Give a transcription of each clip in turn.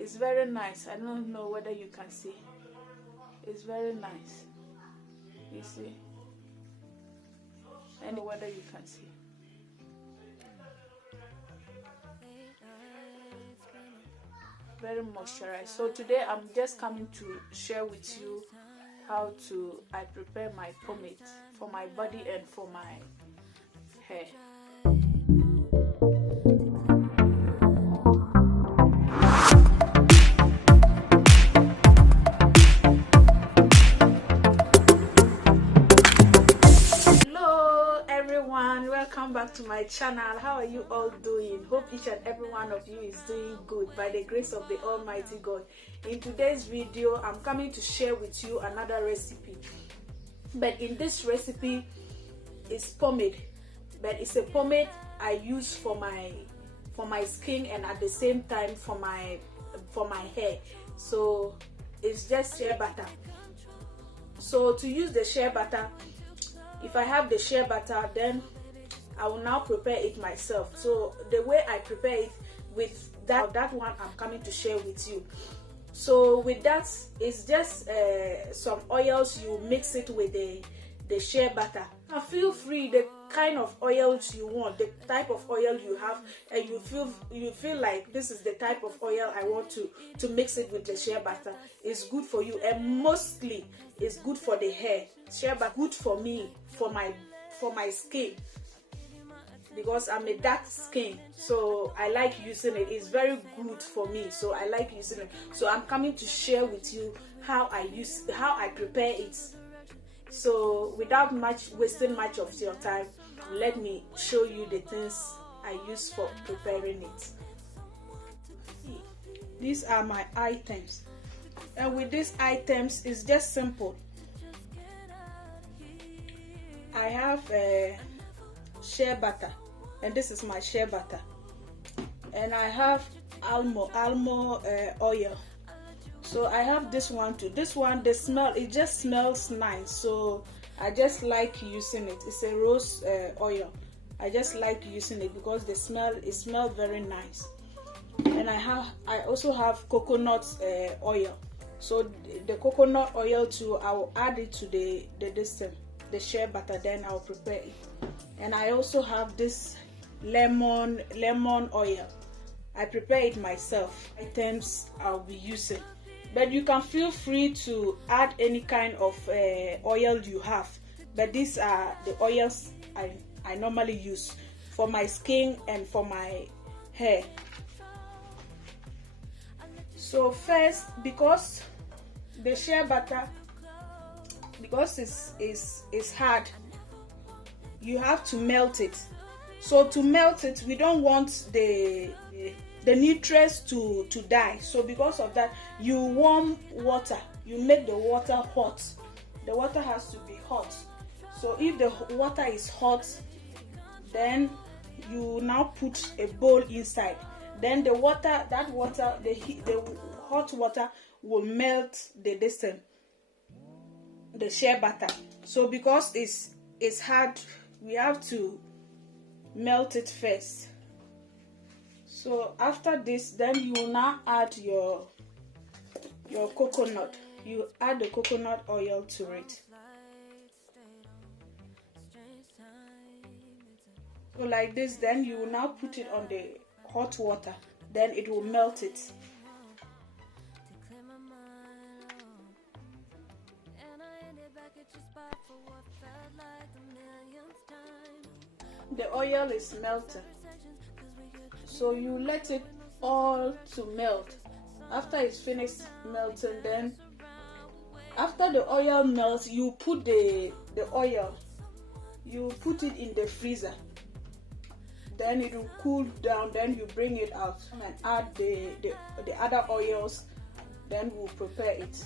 It's very nice. I don't know whether you can see. It's very nice. You see? And whether you can see. Very moisturized. So today I'm just coming to share with you how I prepare my pomade for my body and for my hair. Welcome back to my channel. How are you all doing? Hope each and every one of you is doing good by the grace of the Almighty God. In today's video, I'm coming to share with you another recipe. But in this recipe, it's pomade. But it's a pomade I use for my skin and at the same time for my hair. So it's just shea butter. So to use the shea butter, if I have the shea butter, then I will now prepare it myself. So the way I prepare it with that one I'm coming to share with you. So with that, it's just some oils. You mix it with the shea butter. Now feel free the kind of oils you want, the type of oil you have, and you feel like this is the type of oil I want to mix it with the shea butter. It's good for you, and mostly it's good for the hair. Shea butter good for me, for my skin, because I'm a dark skin, so I like using it. It's very good for me, so I like using it. So I'm coming to share with you how I prepare it. So without wasting much of your time, let me show you the things I use for preparing it. These are my items, and with these items it's just simple. I have shea butter, and this is my shea butter, and I have almond oil. So I have this one too. This one, the smell, it just smells nice, so I just like using it. It's a rose oil. I just like using it because it smells very nice. And I also have coconut oil. So the coconut oil too, I will add it to the shea butter, then I'll prepare it. And I also have this lemon oil. I prepare it myself. Items I'll be using, but you can feel free to add any kind of oil you have. But these are the oils I normally use for my skin and for my hair. So first, because the shea butter, because it's hard, you have to melt it. So to melt it, we don't want the nutrients to die. So because of that, you warm water. You make the water hot. The water has to be hot. So if the water is hot, then you now put a bowl inside. Then the hot water will melt the shea butter. So because it's hard, we have to melt it first. So after this, then you will now add your coconut. You add the coconut oil to it. So like this, then you will now put it on the hot water. Then it will melt it. The oil is melting, so you let it all to melt. After it's finished melting, then after the oil melts, you put the oil, you put it in the freezer. Then it will cool down. Then you bring it out and add the other oils. Then we'll prepare it.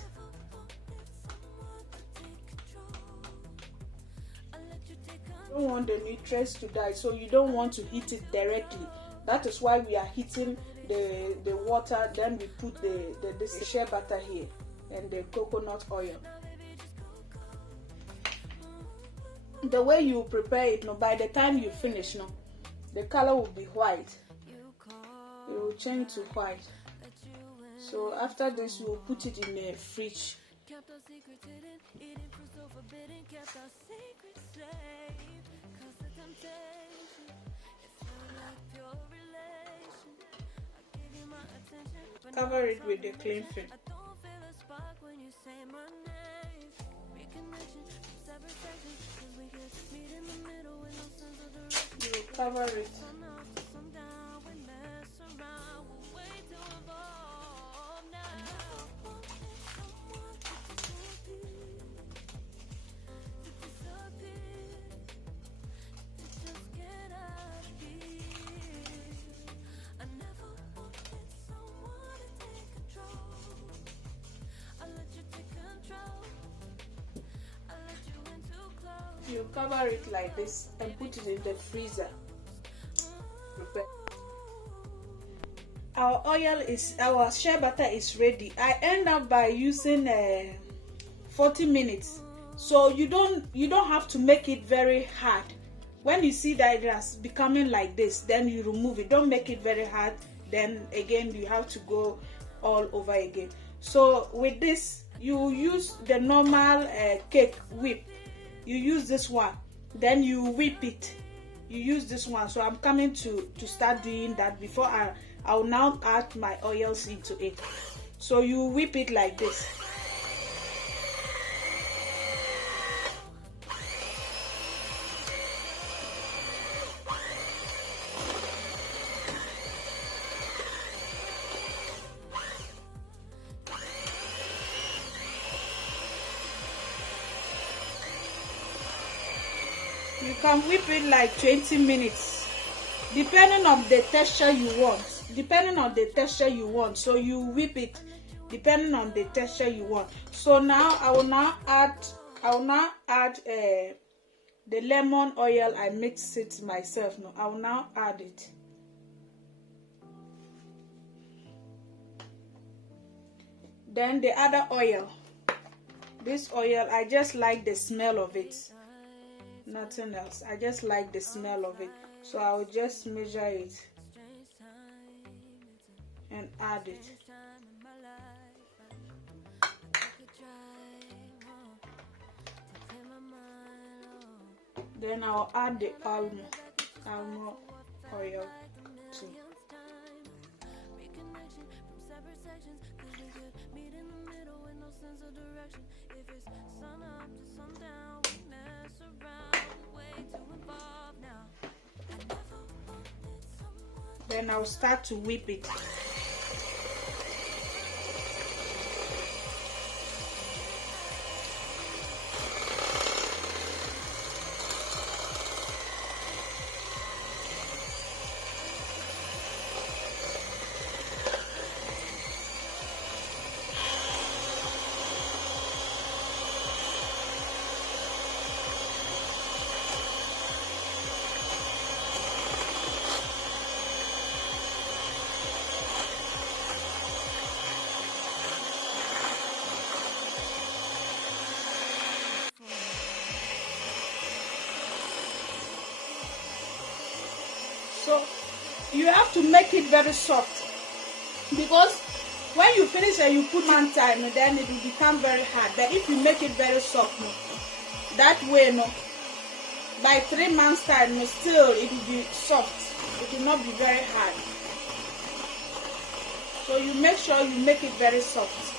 You don't want the nutrients to die, so you don't want to heat it directly. That is why we are heating the water. Then we put the shea butter here and the coconut oil. The way you prepare it, by the time you finish, the color will be white. It will change to white. So after this, we'll put it in the fridge. Cover it with the cling film. You cover it. You cover it like this and put it in the freezer. Prepare. Our shea butter is ready. I end up by using 40 minutes. So you don't have to make it very hard. When you see that it has becoming like this, then you remove it. Don't make it very hard. Then again you have to go all over again. So with this, you use the normal cake whip. You use this one, then you whip it. You use this one. So I'm coming to start doing that before I'll now add my oils into it. So you whip it like this. You can whip it like 20 minutes, depending on the texture you want. So you whip it depending on the texture you want. So now I will now add the lemon oil. I mix it myself. No, I will now add it. Then the other oil. This oil, I just like the smell of it. Nothing else. I just like the smell of it. So I will just measure it and add it. Then I'll add the almond oil too. Then I'll start to whip it. So you have to make it very soft, because when you finish and you put one time, then it will become very hard. But if you make it very soft, that way, by 3 months time, still it will be soft. It will not be very hard. So you make sure you make it very soft.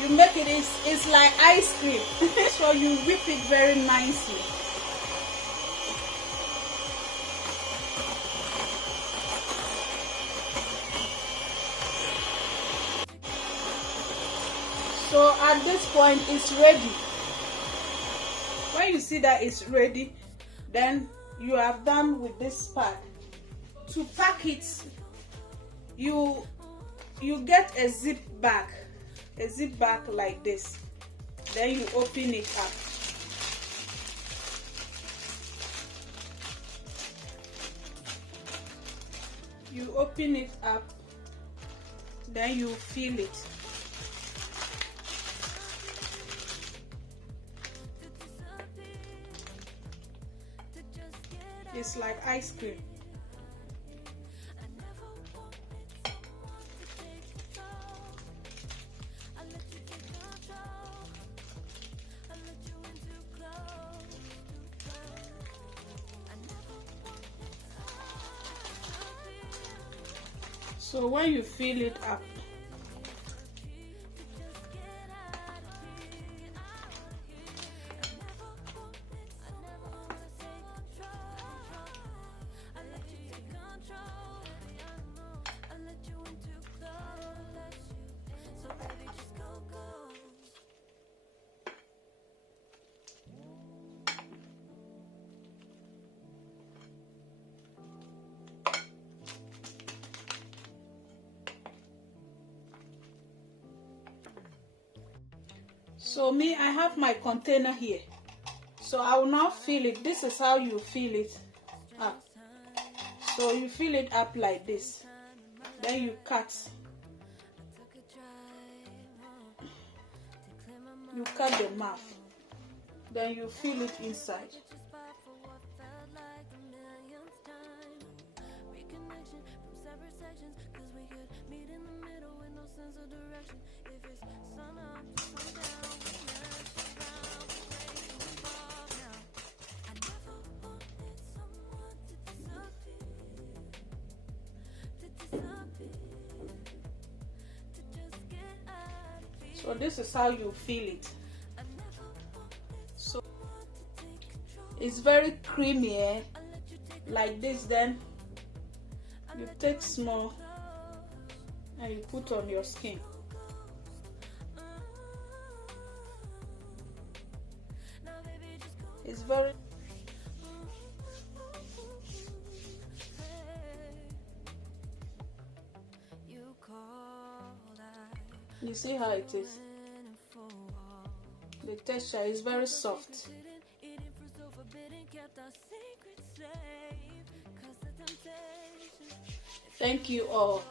You make it's like ice cream. So you whip it very nicely. So at this point it's ready. When you see that it's ready, then you have done with this part. To pack it, you get a zip bag. A zip bag like this. Then you open it up. You open it up, then you fill it. It's like ice cream. So when you fill it up, so me, I have my container here. So I will now fill it. This is how you fill it up. So you fill it up like this. Then you cut. You cut the mouth. Then you fill it inside. So this is how you feel it. So it's very creamy, eh? Like this. Then you take small and you put on your skin. It's very you see how it is. The texture is very soft. Thank you all.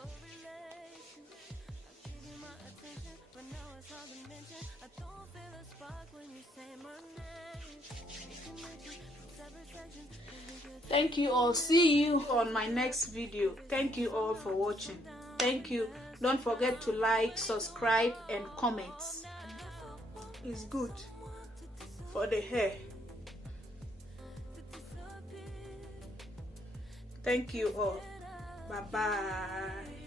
Thank you all. See you on my next video. Thank you all for watching. Thank you. Don't forget to like, subscribe, and comment. It's good for the hair. Thank you all. Bye bye.